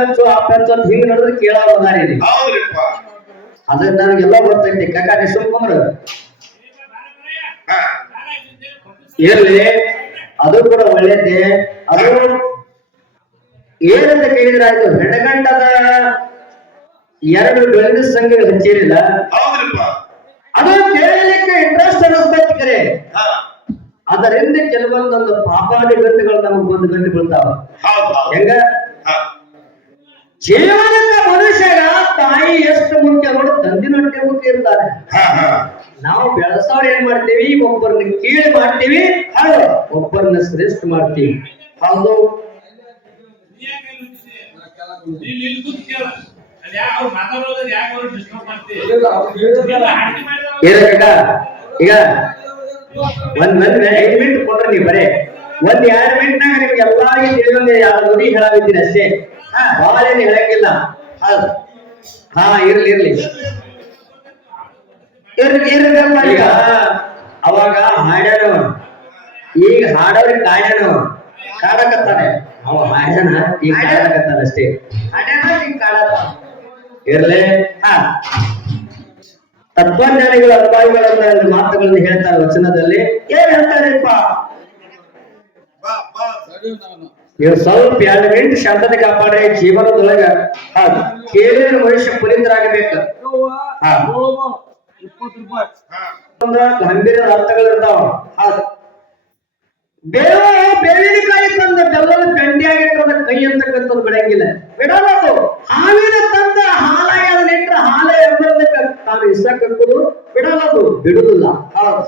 ಹೆಚ್ಚು ಆ ಹೆಚ್ಚು ಅಂತ ಹಿಂಗ್ ನೋಡಿದ್ರೆ ಕೇಳೋರು ಅದಾರಿ ಇಲ್ಲಿ. ಅದ ನನಗೆಲ್ಲ ಗೊತ್ತೈತಿ ಕಾಕ ಸುಮ್ಮಂದ್ರ ಇರ್ಲಿ, ಅದು ಕೂಡ ಒಳ್ಳೇದೇ. ಅದು ಏನಂತ ಕೇಳಿದ್ರೆ ಆಯ್ತು, ಹೆಣಗಂಡದ 2 ಬೆಳೆದ ಸಂಘ ಹಚ್ಚಿರಿಲ್ಲ, ಅದು ಕೇಳಲಿಕ್ಕೆ ಇಂಟ್ರೆಸ್ಟ್ ಅನ್ನಿಸ್ತೈತಿ ಕರೆ. ಅದರಿಂದ ಕೆಲವೊಂದೊಂದು ಪಾಪಾಡಿ ಗಂಟೆಗಳು ನಮಗೆ ಬಂದು ಗಂಟೆ ಬೀಳ್ತಾವ. ಹೆಂಗ ಜೀವನದ ಮನುಷ್ಯಗ ತಾಯಿ ಎಷ್ಟು ಮುಖ್ಯ ನೋಡಿ, ತಂದಿನೊಟ್ಟೆ ಮುಖ್ಯ ಇರ್ತಾರೆ. ನಾವು ಬೆಳೆಸೋರು ಏನ್ ಮಾಡ್ತೀವಿ, ಒಬ್ಬರನ್ನ ಕೀಳು ಮಾಡ್ತೀವಿ, ಒಬ್ಬರನ್ನ ಶ್ರೇಷ್ಠ ಮಾಡ್ತೀವಿ. ಹೌದು, ಈಗ 1 ಮಿನಿಟ್ ಕೊಟ್ರೆ ನೀವು ಬರೇ 1-2 ಮಿನಿಟ್ನಾಗ ನಿಮ್ಗೆ ಎಲ್ಲಾರಿಗೂ ತಿಳಿದೊಂದು 2 ನುಡಿ ಹೇಳಾಗಿದ್ದೀನಿ ಅಷ್ಟೇ. ಬಹಳ ಏನು ಹೇಳಂಗಿಲ್ಲ. ಇರ್ಲಿ ಈಗ ಅವಾಗ ಹಾಡ್ಯಾನವ, ಈಗ ಹಾಡೋರಿಗೆ ಕಾಡ್ಯಾನವ, ಕಾಡಕತ್ತಾನೆ. ಅವ ಹಾಡ್ಯಾನ, ಈಗ ಕಾಡಕತ್ತಾನ ಅಷ್ಟೇ. ಹಾಡ್ಯಾನ ಈಗ ಕಾಡತ್ತ. ಇರ್ಲಿ, ತತ್ವಜ್ಞಾನಿಗಳ ಅನುಭವಿಗಳನ್ನ ಮಾತುಗಳನ್ನು ಹೇಳ್ತಾರೆ ವಚನದಲ್ಲಿ. ಏನ್ ಹೇಳ್ತಾರಪ್ಪ, ನೀವು ಸ್ವಲ್ಪ 2 ಮಿನಿಟ್ ಶಾಂತತೆ ಕಾಪಾಡ್ರಿ. ಜೀವನದೊಳಗ ಕೇಳಿದ್ರೆ ಮನುಷ್ಯ ಪುನೀತರಾಗಬೇಕು. ಗಂಭೀರ ಅರ್ಥಗಳಿರ್ತಾವ. ಬೇವಿನಕಾಯಿ ತಂದ ಬೆಲ್ಲದ ಗಂಡಿಯಾಗಿಟ್ಟದ ಕೈ ಅಂತಕ್ಕಂಥದ್ದು ಬಿಡಂಗಿಲ್ಲ, ಬಿಡೋದು. ಹಾವಿನ ತಂದ ಹಾಲಾಗಿ ಅದನ್ನ ಇಟ್ರ ಹಾಲ ಎಂಬುದಕ್ಕ ತಾನು ಇಷ್ಟ ಕಟ್ಟುದು ಬಿಡೋದು, ಬಿಡುದಿಲ್ಲ.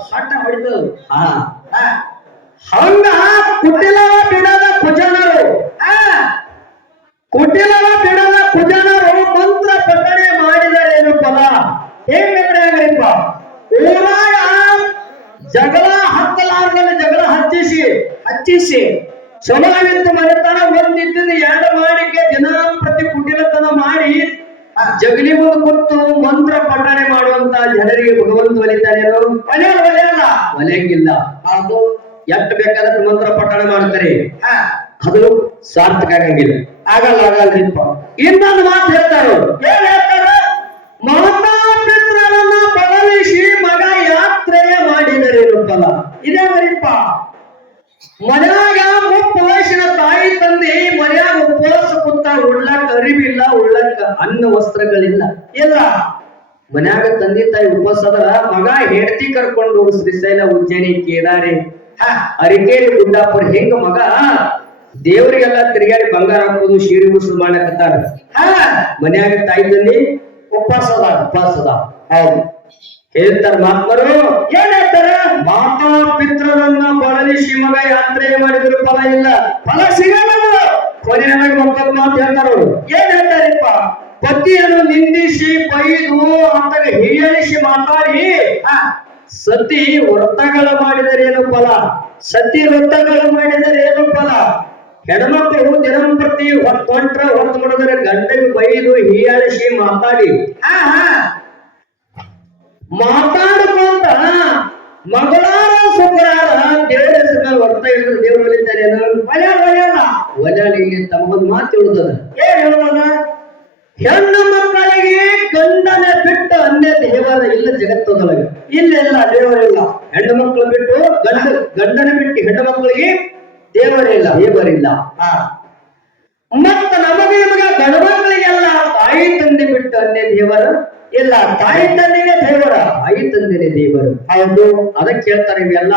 ಸಟ್ಟ ಹೊಡಿತದ. ಹಂಗ ಕುಟಿಲವ ಬಿಡದ ಕುಜನರು, ಕುಟಿಲವ ಬಿಡದ ಕುಜನರು ಮಂತ್ರ ಪಠಣೆ ಮಾಡಿದರೇನು ಫಲ? ಹೇಗ್ರಿಪ್ಪ, ಊರಾಗ ಜಗಳ ಹತ್ತಲಾರ್ದಲ್ಲ, ಜಗಳ ಹಚ್ಚಿಸಿ ಚಲೋವಿತ್ತು ಮನೆತನ ಒಂದಿದ್ದ 2 ಮಾಡಿಕೆ ದಿನ ಪ್ರತಿ ಕುಟಿಲತನ ಮಾಡಿ ಜಗಲಿ ಮುಂದೆ ಕೂತು ಮಂತ್ರ ಪಠಣೆ ಮಾಡುವಂತ ಜನರಿಗೆ ಭಗವಂತ ಒಲಿತಾನೇನೋ? ಒಲೆಯಂಗಿಲ್ಲ. ಅದು ಎಷ್ಟು ಬೇಕಾದ್ರೆ ಮಂತ್ರ ಪಠಣೆ ಮಾಡ್ತಾರೆ, ಅದು ಸಾರ್ಥಕ ಆಗಂಗಿಲ್ಲ. ಆಗಲ್ರಿಪ್ಪ. ಇನ್ನೊಂದು ಮಾತು ಹೇಳ್ತಾರೋ, ಏನ್ ಹೇಳ್ತಾರ? ಮಾತಾ ಪಿತೃರನ್ನ ಬದಲಿಸಿ ಮಗ ಯಾತ್ರೆಯ ಮಾಡಿದರೇನು ಫಲ? ಇದೇ ಮರಿಪ್ಪ. ಮನ್ಯಾಗ 30 ವಯಸ್ಸಿನ ತಾಯಿ ತಂದೆ ಮನ್ಯಾಗ ಉಪವಾಸ ಕೂತ, ಉಳ್ಳಕ್ಕ ಅರಿವಿಲ್ಲ, ಉಳ್ಳಕ್ಕ ಅನ್ನ ವಸ್ತ್ರಗಳಿಲ್ಲ. ಇಲ್ಲ, ಮನ್ಯಾಗ ತಂದೆ ತಾಯಿ ಉಪವಾಸ ಅದರ, ಮಗ ಹೆಂಡತಿ ಕರ್ಕೊಂಡು ಶ್ರೀಶೈಲ, ಉಜ್ಜಯಿನಿ, ಕೇದಾರಿ, ಅರಿಕೇರಿ, ಗುಡ್ಡಾಪುರ ಹಿಂಗ ಮಗ ದೇವರಿಗೆಲ್ಲ ತಿರುಗಾಡಿ ಬಂಗಾರ ಹಾಕೋದು, ಶೀರಿ ಮುಸುರು ಮಾಡಕತ್ತಾರ. ಮನ್ಯಾಗ ತಾಯಿ ತಂದೆ ಉಪವಾಸದ. ಹೌದು, ಹೇಳ್ತಾರ ಮಹಾತ್ಮರು. ಏನ್ ಹೇಳ್ತಾರ? ಮಾತಾ ಪಿತೃರನ್ನ ಬಳಲಿಸಿ ಮಗ ಯಾತ್ರೆ ಮಾಡಿದ್ರು ಫಲ ಇಲ್ಲ, ಫಲ ಸಿಗಲ್ಲ. ಕೊನೆಯಾಗಿ ಮತ್ತೊಂದು ಮಾತು ಹೇಳ್ತಾರ ಅವರು. ಏನ್ ಹೇಳ್ತಾರಪ್ಪ? ಪತಿಯನ್ನು ನಿಂದಿಸಿ ಬೈದು ಆತಗೆ ಹೀಯಾಳಿಸಿ ಮಾತಾಡಿ ಸತಿ ವ್ರತಗಳ ಮಾಡಿದರೇನು ಫಲ? ಸತಿ ವ್ರತಗಳು ಮಾಡಿದರೇನು ಫಲ? ಹೆಣ್ಮಕ್ಳು ದಿನಂಪ್ರತಿ ಹೊತ್ತು ಮಾಡಿದರೆ ಗಂಡಗೆ ಬೈದು ಹೀಯಾಳಿಸಿ ಮಾತಾಡಿ ಮಾತಾಡ್ಕೊಂತ ಮಗಳಾರ ಸುಖರಾರ ದೇವರ ಹೆಸರ ವರ್ತ ಹಿಡಿದ್ರೆ ದೇವರು ಒಲಿತಾರೆ. ಒಲೆಯಲ್ಲಿ ತಮ್ಮೊಂದು ಮಾತು ಹೇಳುತ್ತದೆ. ಏನ್ ಹೇಳುವಾಗ? ಹೆಣ್ಣು ಮಕ್ಕಳಿಗೆ ಗಂಡನ ಬಿಟ್ಟು ಅನ್ಯ ದೇವರ ಇಲ್ಲ ಜಗತ್ತದೊಳಗೆ. ಇಲ್ಲೆಲ್ಲ ದೇವರಿಲ್ಲ. ಹೆಣ್ಣು ಮಕ್ಕಳು ಬಿಟ್ಟು ಗಂಡನ ಬಿಟ್ಟು ಹೆಣ್ಣು ಮಕ್ಕಳಿಗೆ ದೇವರಿಲ್ಲ. ಮತ್ತ ನಮಗೆ ಗಂಡು ಮಕ್ಕಳಿಗೆಲ್ಲ ತಾಯಿ ತಂದೆ ಬಿಟ್ಟು ಅನ್ಯ ದೇವರ ಇಲ್ಲ. ತಾಯಿ ತಂದೆನೇ ದೇವರ, ತಾಯಿ ತಂದೆನೇ ದೇವರು. ಹೌದು, ಅದಕ್ಕೆ ಹೇಳ್ತಾರೆ ಇವೆಲ್ಲ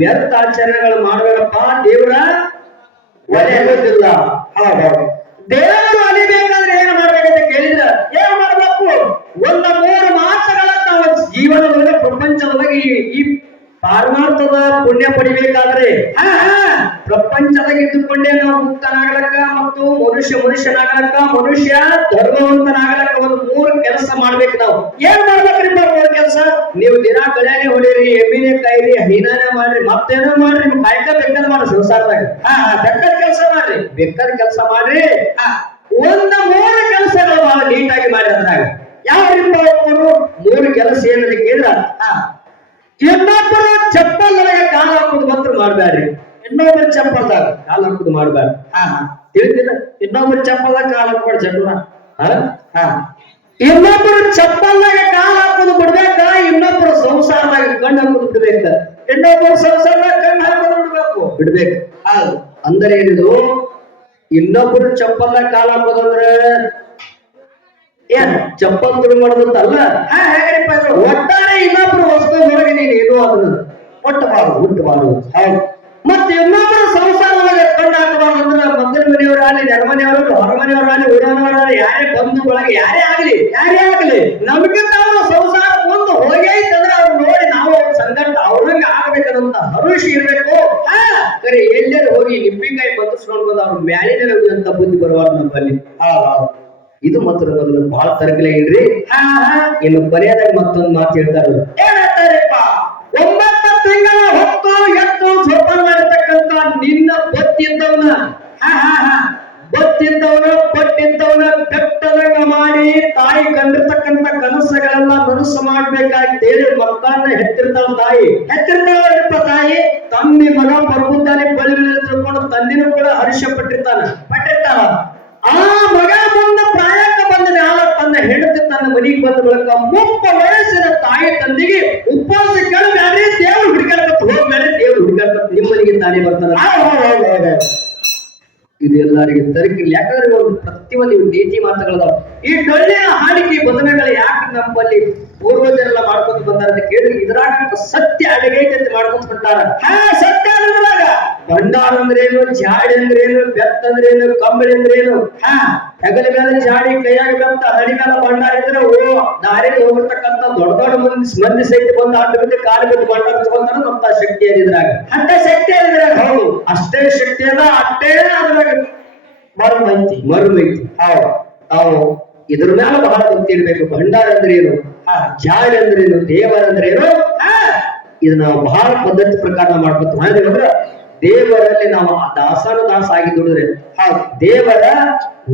ವ್ಯರ್ಥ ಆಚರಣೆಗಳು ಮಾಡಬೇಡಪ್ಪ, ದೇವರ ಒಲೆಯೋದಿಲ್ಲ. ಹೌದೌದು, ದೇವರು ಅಲಿಬೇಕಾದ್ರೆ ಏನ್ ಮಾಡ್ಬೇಕಂತ ಕೇಳಿದ್ರ ಏನ್ ಮಾಡ್ಬೇಕು? 1-3 ಮಾತುಗಳ ನಾವು ಜೀವನದೊಳಗೆ ಪ್ರಪಂಚದೊಳಗೆ ಈ ಪಾರಮಾರ್ಥದ ಪುಣ್ಯ ಪಡಿಬೇಕಾದ್ರೆ ಪ್ರಪಂಚದಾಗ ಇದ್ದುಕೊಂಡೇ ನಾವು ಮುಕ್ತನಾಗಲಕ್ಕ ಮತ್ತು ಮನುಷ್ಯನಾಗಲಕ್ಕ, ಮನುಷ್ಯ ಧರ್ಮವಂತನಾಗಲಕ್ಕ 3 ಕೆಲಸ ಮಾಡ್ಬೇಕು. ನಾವು ಏನ್ ಮಾಡ್ಬೇಕ್ರಿ? 3 ಕೆಲಸ. ನೀವು ದಿನ ಕಳೆಯಾನೆ ಹೊಡೀರಿ, ಎಮ್ಮಿನೇ ಕಾಯಿರಿ, ಹೀನಾನೇ ಮಾಡ್ರಿ, ಮತ್ತೇನೋ ಮಾಡ್ರಿ, ನಿಮ್ ಕಾಯ್ಕ ಬೇಕಾದ್ ಮಾಡ್ರಿ ಸಂಸಾರದಾಗ. ಬೇಕಾದ ಕೆಲಸ ಮಾಡ್ರಿ, ಬೇಕಾದ ಕೆಲಸ ಮಾಡ್ರಿ. 1-3 ಕೆಲಸಗಳು ಬಹಳ ನೀಟಾಗಿ ಮಾಡಿ. ಅದ್ರಾಗ ಯಾವ 3 ಕೆಲಸ ಏನಂತ ಕೇಳಿದ್ರ, ಇನ್ನೊಬ್ಬರು ಚಪ್ಪಲ್ ಕಾಲ ಹಾಕುದು ಮಾತ್ರ ಮಾಡ್ಬ್ಯಾಡ್ರಿ. ಇನ್ನೊಬ್ಬರು ಚಪ್ಪಲ್ದಾಗ ಕಾಲ ಹಾಕುದು ಮಾಡ್ಬ್ಯಾಡ್ರಿ. ತಿಳಿದಿಲ್ಲ? ಇನ್ನೊಬ್ಬರು ಚಪ್ಪಲ ಕಾಲ ಹಾಕ್ಬೇಡ ಜಗಳ. ಇನ್ನೊಬ್ಬರು ಚಪ್ಪಲ್ನಾಗ ಕಾಲ ಹಾಕೋದು ಬಿಡ್ಬೇಕ, ಇನ್ನೊಬ್ಬರು ಸಂಸಾರದಾಗ ಕಣ್ಣು ಹಾಕೋದು ಬಿಡ್ಬೇಕ. ಇನ್ನೊಬ್ಬರು ಸಂಸಾರದಾಗ ಕಣ್ಣು ಹಾಕೋದು ಬಿಡ್ಬೇಕು. ಅಂದ್ರೆ ಏನಿದು, ಇನ್ನೊಬ್ಬರು ಚಪ್ಪಲ್ನಾಗ ಕಾಲ ಹಾಕೋದಂದ್ರೆ ಏನ್ ಚಪ್ಪಲ್ ತುಡು ಮಾಡೋದಂತಲ್ಲ. ಒಟ್ಟಾರೆ ಇನ್ನೊಬ್ರು ವಸ್ತು ಹೊರಗೆ ನೀನು ಏನು ಅದನ್ನ ಹುಟ್ಟಬಾರದು. ಹೌದು. ಮತ್ತೆ ಇನ್ನೊಬ್ಬರ ಸಂಸಾರದಾಗ ಕಣ್ಣು ಹಾಕಬಾರ್ದು ಅಂದ್ರೆ ಮಗನ ಮನೆಯವರಾಗಲಿ, ನೆರಮನೆಯವರು, ಹೊರಮನೆಯವರಾಗಲಿ, ಊರವರಾಗಲಿ, ಯಾರೇ ಬಂಧು ಒಳಗೆ ಯಾರೇ ಆಗಲಿ ನಮಗಿಂತ ಅವರು ಸಂಸಾರ ಮುಂದೆ ಹೋಗೈತಂದ್ರೆ ಅವ್ರು ನೋಡಿ ನಾವು ಅವ್ರ ಸಂಗಟ ಅವ್ರಂಗ ಆಗ್ಬೇಕಂತ ಹರುಷಿ ಇರ್ಬೇಕು. ಕರೆ ಎಲ್ಲರೂ ಹೋಗಿ ನಿಂಬಿಕಾಯಿ ಬತ್ತಿಸ್ಕೊಂಡು ಬಂದು ಅವ್ರ ಮ್ಯಾಲಿನ ಅಂತ ಬುದ್ಧಿ ಬರುವಾರ ನಮ್ಮಲ್ಲಿ. ಇದು ಮಾತ್ರ ಮೊದಲು ಬಹಳ ತರಕಲೆ ಇಡ್ರಿ. ಇನ್ನು ಕೊನೆಯದಾಗ ಮತ್ತೊಂದು ಮಾತು ಹೇಳ್ತಾರೆ. ಏನ್ ಹೇಳ್ತಾರಪ್ಪ, 9 ತಿಂಗಳ ಹೊತ್ತು ಎತ್ತು ಜೋಪಾನ ಮಾಡಿರ್ತಕ್ಕಂತ ನಿನ್ನ ಬತ್ತಿದ್ದವನ ಪಟ್ಟಿದ್ದವನ ಬೆಟ್ಟದಂಗ ಮಾಡಿ ತಾಯಿ ಕಂಡಿರ್ತಕ್ಕಂಥ ಕನಸುಗಳೆಲ್ಲ ಮನಸ್ಸು ಮಾಡ್ಬೇಕಾಗ್ತೇಳಿ ಮಕ್ಕಳನ್ನ ಹೆತ್ತಿರ್ತಾಳ ತಾಯಿ. ತಂದೆ ಮಗ ಪ್ರಭುತ್ತಾನೆ ಬಳಿ ತಿಳ್ಕೊಂಡು ತಂದೆನೂ ಕೂಡ ಹರ್ಷ ಪಟ್ಟಿರ್ತಾಳ. ಆ ಮಗ ಬಂದ ಪ್ರಾಯಕ್ಕೆ ಬಂದ ಮ್ಯಾಲ ತನ್ನ ಹೆಂಡತಿ ತನ್ನ ಮನೆಗೆ ಬಂದ ಬಳಿಕ ಮುಪ್ಪ ವಯಸ್ಸಿನ ತಾಯಿ ತಂದೆಗೆ ಉಪವಾಸ ಕೇಳಬೇಡ್ರಿ, ದೇವ್ರು ಹುಡುಕಾಡ್ಕತ್ ಹೋಗ್ಬೇಡ್ರಿ, ದೇವ್ರು ಹುಡುಕಾಡ್ಕತ್ ನಿಮ್ಮನಿಗೆ ತಾನೇ ಬರ್ತಾನೆ. ಇದು ಎಲ್ಲರಿಗೆ ತರಕಿಲ್ಲ. ಯಾಕಂದ್ರೆ ಒಂದು ಪ್ರತಿಯೊಂದು ನೀತಿ ಮಾತುಗಳದಾವ. ಈ ಡೊಳ್ಳಿನ ಹಾಡಿಕೆ ಬದನೆಗಳು ಯಾಕೆ ನಮ್ಮಲ್ಲಿ ಪೂರ್ವಜರೆಲ್ಲ ಮಾಡ್ಕೊಂತ ಬಂದಾರ ಅಂತ ಕೇಳಿದ್ರೆ ಇದ್ರಾಗ ಸತ್ಯ ಅಡಗೈತೆ ಅಂತ ಮಾಡ್ಕೊಂತ ಬಂದಾರ. ಸತ್ಯ ಅನ್ನೋದ್ರಾಗ ಭಂಡಾರ ಅಂದ್ರೇನು, ಜಾಡಿ ಅಂದ್ರೇನು, ಬೆತ್ತ ಅಂದ್ರೇನು, ಕಂಬಳಿ ಅಂದ್ರೇನು, ಹೆಗಲ ಮೇಲೆ ಜಾಡಿ, ಕೈಯಾಗ ಬೆತ್ತ, ಹಳಿ ಮೇಲೆ ಭಂಡಾರ ಇದ್ರೆ ದಾರಿಯಲ್ಲಿ ಹೋಗಿರ್ತಕ್ಕಂಥ ದೊಡ್ಡ ಮಂದಿ ಸಹಿತ ಬಂದು ಆಟ ಬಿದ್ದು ಕಾಲು ಬಿದ್ದು ಭಂಡಾರ ತಗೊಂತಾರ. ಅಂತ ಶಕ್ತಿ ಅದಿದ್ರಾಗ, ಅಂತ ಶಕ್ತಿ ಅದಿದ್ರಾಗ. ಹೌದು, ಅಷ್ಟೇ ಶಕ್ತಿ ಅದ, ಅಷ್ಟೇ ಅದ್ರಾಗ ಮರುಮೈತಿ. ಹೌದು, ಇದ್ರ ಮೇಲೆ ಬಹಳ ಗೊತ್ತಿರ್ಬೇಕು. ಭಂಡಾರ ಅಂದ್ರೇನು, ಜಾಡಿ ಅಂದ್ರೇನು, ದೇವರ ಅಂದ್ರೇನು, ಇದು ನಾವು ಬಹಳ ಪದ್ಧತಿ ಪ್ರಕಾರ ಮಾಡ್ಕೊತ ಅಂದ್ರೆ ದೇವರಲ್ಲಿ ನಾವು ದಾಸ ಆಗಿ ದುಡಿದ್ರೆ ದೇವರ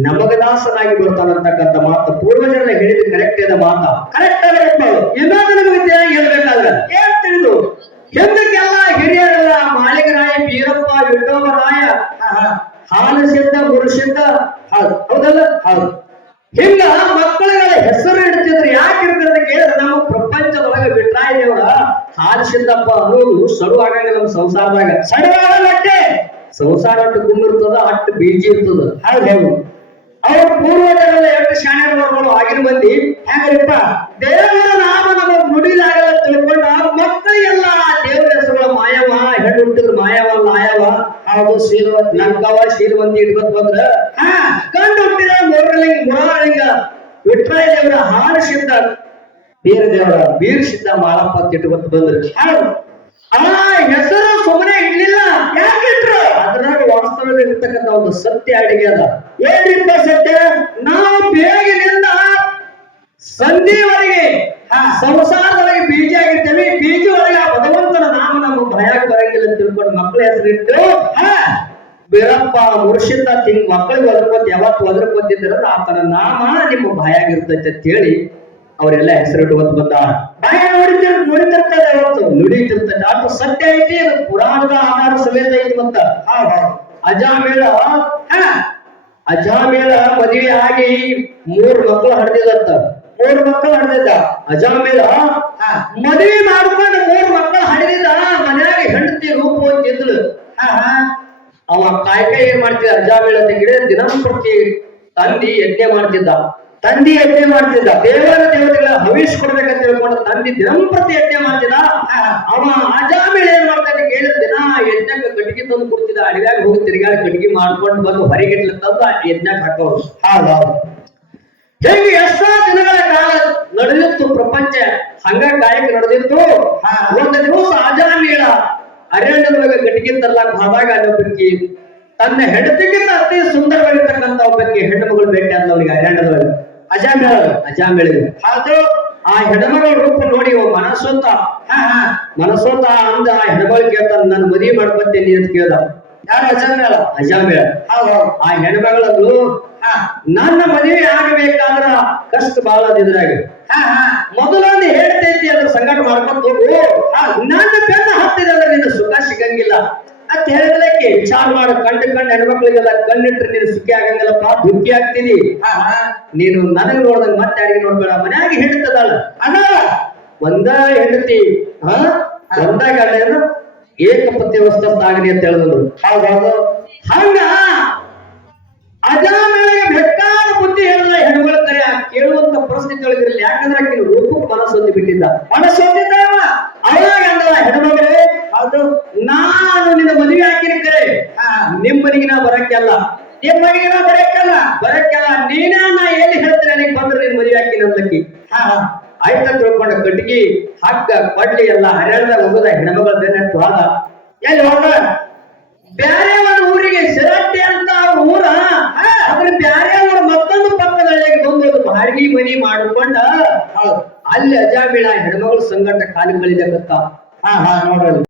ನಮಗ ದಾಸನಾಗಿ ಬರ್ತಾನಂತಕ್ಕಂಥ ಮಾತು ಪೂರ್ವಜರನ್ನ ಹೇಳಿದ ಕರೆಕ್ಟ್ ಆದ ಮಾತ. ಕರೆಕ್ಟ್ ಆಗ ಇನ್ನೊಂದು ನಮಗೆ ಹೇಳ್ಬೇಕಾದ್ರೆ ಏನ್ ತಿಳಿದು ಹಿಂದಕ್ಕೆಲ್ಲ ಹಿರಿಯರೆಲ್ಲ ಮಾಳಿಗರಾಯ, ಬೀರಪ್ಪ, ವಿಠೋಬರಾಯ, ಹಾಲು ಸಿದ್ಧ, ಮುರುಸಿದ್ಧ, ಹೌದಲ್ಲ. ಹಿಂಗ ಮಕ್ಕಳುಗಳ ಹೆಸರು ಇಡ್ತಿದ್ರು. ಯಾಕೆ ಇಡ್ತಿದ್ರೆ ಕೇಳಿದ್ರೆ ನಮ್ಮ ಪ್ರಪಂಚದೊಳಗೆ ಬಿಟ್ರಾಯ ದೇವರ ಹಾಲು ಸಿದ್ದಪ್ಪ ಅನ್ನೋದು ಸಡು ಆಗಂಗ ನಮ್ಮ ಸಂಸಾರದಾಗ ಸಡವಾಗಟ್ಟೆ ಸಂಸಾರ ಅಟ್ಟು ಕುಂದಿರ್ತದ, ಅಟ್ಟು ಬೀಜಿ ಇರ್ತದ. ಹೌದು, ಅವ್ರ ಪೂರ್ವಜರೆಲ್ಲ ಎಷ್ಟು ಶಾಣೆಗಳು ಆಗಿನ ಮಂದಿ ಹೆಂಗಪ್ಪ ದೇವರ ನಾಮ ನಮ್ಮ ನುಡಿದಾಗಲ್ಲ ತಿಳ್ಕೊಂಡ ಮಕ್ಕಳಿಗೆಲ್ಲ ದೇವರ ಹೆಸರುಗಳ ಮಾಯವ, ಹೆಣ್ಣು ಹುಟ್ಟಿದ್ರು ಮಾಯವ ಲಾಯವ, ಹಾಗೂ ಲಂಕವ ಶೀಲವಂತಿ ಇಟ್ಕೊತ್ ಬಂದ್ರ ಗಂಡು ಹುಟ್ಟಿದ ಮುರಾಳಿಂಗ, ವಿಠ್ರಾಯ ದೇವರ ಹಾಲು ಸಿದ್ಧ, ಬೀರ ದೇವರ ಬೀರ್ ಸಿದ್ಧ ಮಾಳಪ್ಪ ಅಂತ ಇಟ್ಕೊತ್ ಬಂದ್ರು. ಆ ಹೆಸರು ಸುಮ್ಮನೆ ಇಡ್ಲಿಲ್ಲ. ಯಾಕಿಟ್ರು? ಅದ್ರಾಗ ವಾಸ್ತವದಲ್ಲಿ ಇರ್ತಕ್ಕಂಥ ಒಂದು ಸತ್ಯ ಅಡಿಗೆ ಅದ. ಏನಿರ್ತ ಸತ್ಯ? ನಾವು ಬೇಗಿನಿಂದ ಸಂಧಿವರೆಗೆ ಸಂಸಾರದೊಳಗೆ ಬೀಜ ಆಗಿರ್ತೇವೆ. ಬೀಜ ಒಳಗೆ ಆ ಭಗವಂತನ ನಾಮ ನಮ್ಮ ಭಯಾಗ ಬರಂಗಿಲ್ಲ ಅಂತ ತಿಳ್ಕೊಂಡು ಮಕ್ಕಳ ಹೆಸರಿಟ್ಟು ಬೀರಪ್ಪ, ಮುರ್ಷಿದ ಮಕ್ಕಳಿಗೆ ಒದರ್ಕೊತ್ ಯಾವತ್ತು ಒದರ್ಕೊತಿದ್ರ ಆತನ ನಾಮ ನಿಮ್ಮ ಭಯಾಗಿರ್ತೈತೆ ಅಂತ ಹೇಳಿ ಅವರೆಲ್ಲ ಹೆಸರಿಟ್ಟು ಬಂದ. ಭಯ ನೋಡಿತಿರ್ತದೆ, ಅವತ್ತು ನುಡಿತಿರ್ತದೆ. ಅದು ಸತ್ಯ ಐತಿ, ಅದು ಪುರಾಣದ ಆಧಾರ ಸಮೇತ ಐತಿ. ಮತ್ತ ಅಜಾಮೇಳ ಮದುವೆ ಆಗಿ 3 ಮಕ್ಕಳು ಹಡ್ದಿದಂತ. 3 ಮಕ್ಕಳು ಹಡ್ದಿದ್ದ ಅಜಾಮೇಳ. ಮದುವೆ ಮಾಡ್ಕೊಂಡು 3 ಮಕ್ಕಳು ಹಡಿದಿದ್ದ. ಮನ್ಯಾಗ ಹೆಂಡತಿ ರೂಪ ಅಂತಿದ್ಲು. ಅವ ಕಾಯ್ಕ ಏನ್ ಮಾಡ್ತಿದ್ದ ಅಜಾಮೇಳ ತೆಗಿಡ ದಿನಂಪ್ರತಿ ತಂದಿ ಯಜ್ಞ ಮಾಡ್ತಿದ್ದ. ದೇವರ ದೇವತೆಗಳ ಹವಿಷ್ ಕೊಡ್ಬೇಕಂತ ಹೇಳ್ಕೊಂಡು ತಂದಿ ದಿನಂಪ್ರತಿ ಯಜ್ಞ ಮಾಡ್ತಿದ್ದ. ಅವ ಅಜಾಮೇಳ ಏನ್ ಮಾಡ್ತಾನೆ ಕೇಳಿದ ದಿನ ಯಜ್ಞಕ್ಕೆ ಕಟ್ಟಿಗೆ ತಂದು ಕೊಡ್ತಿದ್ದ. ಅಡಿವ್ಯಾಗ ಹೋಗಿ ತಿರುಗಾಡಿ ಕಟ್ಟಿಗೆ ಮಾಡ್ಕೊಂಡು ಬಂದು ಹೊರಗಿಟ್ಲ ತಂದು ಯಜ್ಞಕ್ಕೆ ಹಾಕೋರು. ಹೇಗೆ ಎಷ್ಟೋ ದಿನಗಳ ಕಾಲ ನಡೆದಿತ್ತು ಪ್ರಪಂಚ. ಹಂಗ ಕಾಯಕ ನಡೆದಿತ್ತು. ಒಂದು ದಿವಸ ಅಜಾಮೇಳ ಅರಣ್ಯದೊಳಗೆ ಕಟ್ಟಿಗೆ ತರ್ಲಾಕ ಹೋದಾಗ ಅಲ್ಲೊಬ್ಬಕ್ಕೆ ತನ್ನ ಹೆಂಡತಿಗಿಂತ ಅತಿ ಸುಂದರವಾಗಿರ್ತಕ್ಕಂಥ ಒಬ್ಬಕ್ಕೆ ಹೆಣ್ಣು ಮಗಳು ಭೇಟಿ ಆದ ಅವನಿಗೆ ಅರಣ್ಯದೊಳಗೆ. ಅಜಾಮೇಳಿಗೆ ಅದು ಆ ಹೆಣ್ಮಗಳ ರೂಪ ನೋಡಿ ಮನಸ್ಸೋತ ಅಂದ. ಆ ಹೆಣ್ಮಗಳು ಕೇಳ್ತಾನ, ನನ್ನ ಮದುವೆ ಮಾಡ್ಕೊತೀನಿ ಅಂತ ಕೇಳ್ದ. ಯಾರು? ಅಜಾಮೇಳ. ಆ ಹೆಣ್ಮಗಳದ್ದು ನನ್ನ ಮದುವೆ ಆಗಬೇಕಾದ್ರ ಕಷ್ಟ ಬಾಳ ಅದಿದ್ರಾಗ ಮೊದಲೊಂದು ಹೇಳ್ತೈತಿ, ಅದ್ರ ಸಂಕಟ ಮಾಡ್ಕೊಂಡು ಹೋಗು. ನನ್ನ ಬೆನ್ನ ಹತ್ತಿದ್ರೆ ನಿನ್ನ ಸುಖ ಸಿಗಂಗಿಲ್ಲ. ಅಂತ ಹೇಳಿದ್ಲಕ್ಕೆ ವಿಚಾರ ಮಾಡು. ಕಂಡು ಹೆಣ್ಮಕ್ಳಿಗೆಲ್ಲ ಕಣ್ಣಿಟ್ರೆ ನೀನು ಸುಖಿ ಆಗಂಗಿಲ್ಲಪ್ಪ, ದುಃಖಿ ಆಗ್ತೀನಿ. ನೀನು ನನಗ್ ನೋಡ್ದಂಗ ಮತ್ತೆ ಅಡಿಗೆ ನೋಡ್ಬೇಡ. ಮನ್ಯಾಗ ಹೆಂಡತದಾಳ ಅಣ್ಣ, ಒಂದ ಹೆಂಡತಿ ಒಂದ ಗಂಡ ಏಕಪತ್ಯವಸ್ಥಾಗಲಿ ಅಂತ ಹೇಳಿದ್ರು. ಹೌದೌದು. ಹಂಗ ಅಜಾಮೇಳೆಗೆ ಬೇಕಾದ ಬುದ್ಧಿ ಹೇಳಿದ ಹೆಣ್ಗಳ ಕರೆ ಕೇಳುವಂತ ಪರಿಸ್ಥಿತಿ ಒಳಗಿರಲಿ. ಯಾಕಂದ್ರೆ ಆಕಿನ ರೂಪಕ್ಕೆ ಮನಸ್ಸೊಂದು ಬಿಟ್ಟಿದ್ದ, ಮನಸ್ಸೊಂದಿದ್ದ ಅವಾಗ ಅಂದಲ್ಲ ಹೆಣ್ಮಗಳೇ, ಅದು ನಾನು ನಿನ್ನ ಮದುವೆ ಹಾಕಿನ ಕರೆ ನಿಮ್ ಮನೆಗೆ ನಾ ಬರಕ್ಕೆಲ್ಲ, ನಿಮ್ ಮನೆಗೆ ನಾ ಬರಕ್ಕೆಲ್ಲ ನೀನಾ ನಾ ಎಲ್ಲಿ ಹೇಳ್ತೇನೆ ನನಗೆ ಬಂದ್ರೆ ನಿನ್ ಮದುವೆ ಹಾಕಿನ ಅಂದಕ್ಕಿ. ಆಯ್ತ ತಿಳ್ಕೊಂಡ ಕಟ್ಟಿಗೆ ಹಗ್ಗ ಕೊಡ್ಲಿ ಎಲ್ಲ ಹರಿಯಾಣದಾಗ ಹೋಗೋದ ಹೆಣ್ಮಗಳ ಬೆನ್ನಟ್ಟು ಆದ. ಎಲ್ಲಿ ಹೋಗ ಬ್ಯಾರೆ ಒಂದು ಊರಿಗೆ ಸಿರಟ್ಟಿ ಅಂತ ಅವ್ರ ಊರ, ಆದ್ರೆ ಬ್ಯಾರೆ ಊರ ಮತ್ತೊಂದು ಪಕ್ಕದಲ್ಲಿ ಬಂದು ಬಾಡಿಗೆ ಮನಿ ಮಾಡಿಕೊಂಡ ಅಲ್ಲಿ ಅಜಾಮಿಳ ಹೆಣ್ಮಗಳ ಸಂಗಟ ಕಾಲಿಗಳಿದೆ ಗೊತ್ತಾ. ನೋಡೋದು